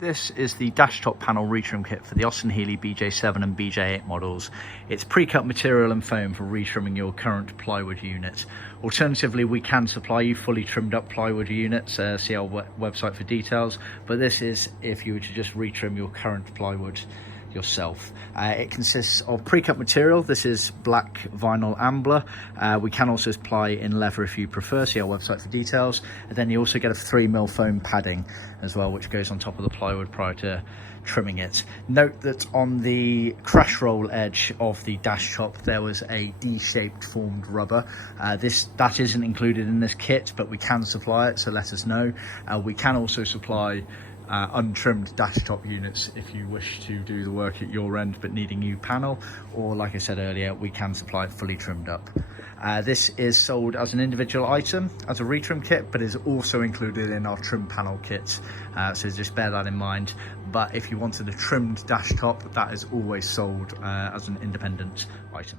This is the Dashtop panel retrim kit for the Austin Healey BJ7 and BJ8 models. It's pre-cut material and foam for retrimming your current plywood unit. Alternatively, we can supply you fully trimmed up plywood units, see our website for details, but this is if you were to just retrim your current plywood yourself. It consists of pre-cut material. This is black vinyl ambler. We can also supply in leather if you prefer, see our website for details. And then you also get a 3mm foam padding as well, which goes on top of the plywood prior to trimming it. Note that on the Crashroll edge of the Dashtop there was a D-shaped formed rubber. That isn't included in this kit, but we can supply it, so let us know. We can also supply untrimmed Dashtop units if you wish to do the work at your end but need a new panel, or like I said earlier, we can supply it fully trimmed up. This is sold as an individual item as a retrim kit, but is also included in our trim panel kits, so just bear that in mind. But if you wanted a trimmed Dashtop, that is always sold as an independent item.